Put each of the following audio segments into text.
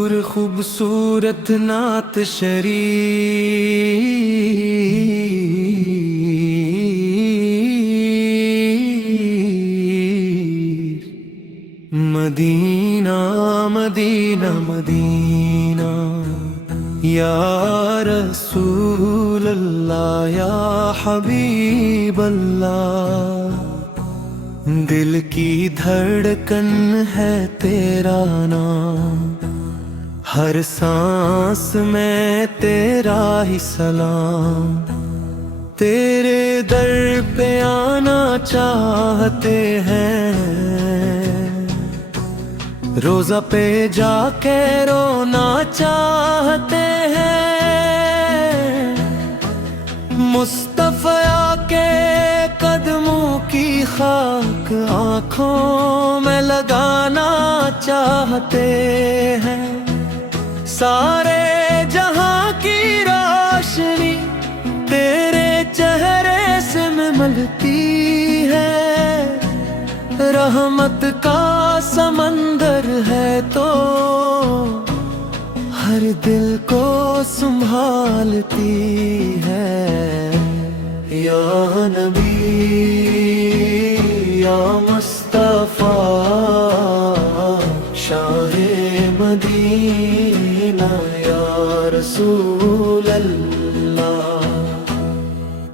حضور خوبصورت نعت شریف مدینہ مدینہ مدینہ یا رسول اللہ یا حبیب اللہ دل کی دھڑکن ہے تیرا نام ہر سانس میں تیرا ہی سلام تیرے در پہ آنا چاہتے ہیں روزہ پہ جا کے رونا چاہتے ہیں مصطفیٰ کے قدموں کی خاک آنکھوں میں لگانا چاہتے ہیں سارے جہاں کی روشنی تیرے چہرے سے ملتی ہے رحمت کا سمندر ہے تو ہر دل کو سنبھالتی ہے یا نبی یا مصطفیٰ شاہ مدینہ یا رسول اللہ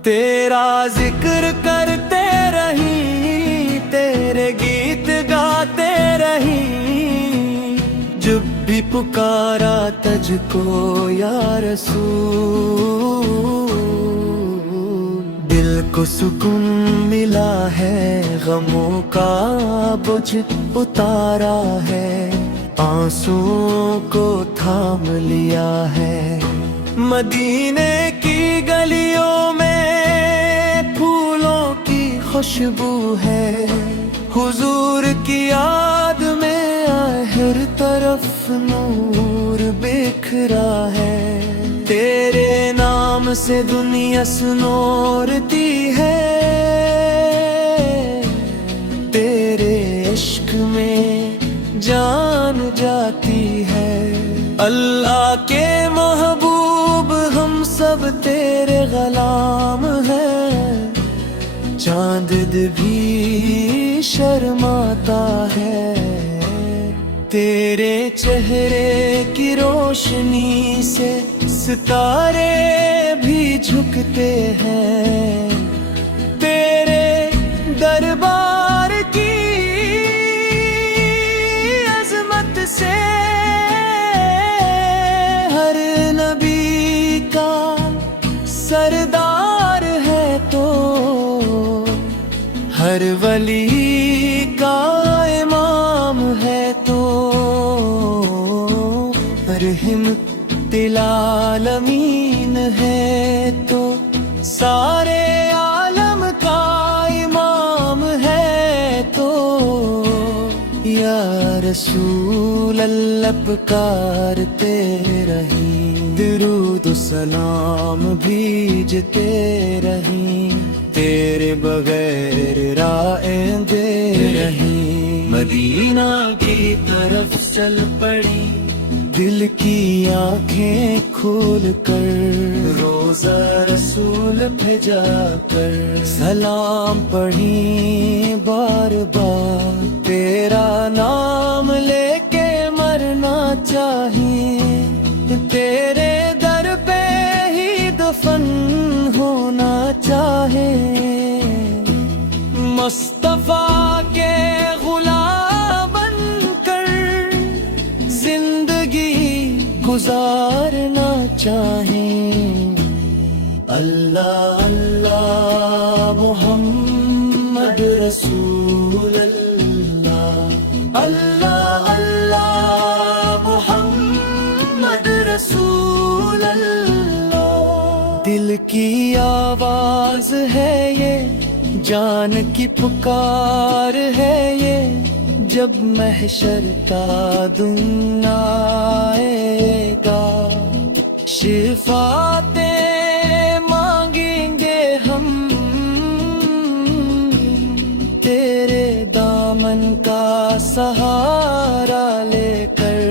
تیرا ذکر کرتے رہیں تیرے گیت گاتے رہیں جب بھی پکارا تجھ کو یا رسول دل کو سکون ملا ہے غموں کا بوجھ اتارا ہے آنسوؤں کو تھام لیا ہے مدینے کی گلیوں میں پھولوں کی خوشبو ہے حضور کی یاد میں ہر طرف نور بکھرا ہے تیرے نام سے دنیا سنورتی ہے تیرے عشق میں جان جاتی ہے اللہ کے محبوب ہم سب تیرے غلام ہیں چاند بھی شرماتا ہے تیرے چہرے کی روشنی سے ستارے بھی جھکتے ہیں تیرے دربار کی عظمت سے ہر نبی کا سردار ہے تو ہر ولی کا امام ہے تو رحمت العالمین ہے تو سارے عالم کا امام ہے تو یا رسول اللہ پکارتے رہیں درود و سلام بھیجتے رہیں تیرے بغیر رائیں دے رہیں مدینہ کی طرف چل پڑی دل کی آنکھیں کھول کر روزہ رسول پہ جا کر سلام پڑھی بار بار تیرا نام لے کے مرنا چاہیے تیرے در پہ ہی دفن ہونا چاہے مصطفیٰ کے غلام بن کر زندگی گزارنا چاہیں اللہ اللہ محمد رسول اللہ اللہ اللہ محمد رسول اللہ دل کی آواز ہے یہ جان کی پکار ہے یہ جب محشر کا دن آئے گا شفاعتیں مانگیں گے ہم تیرے دامن کا سہارا لے کر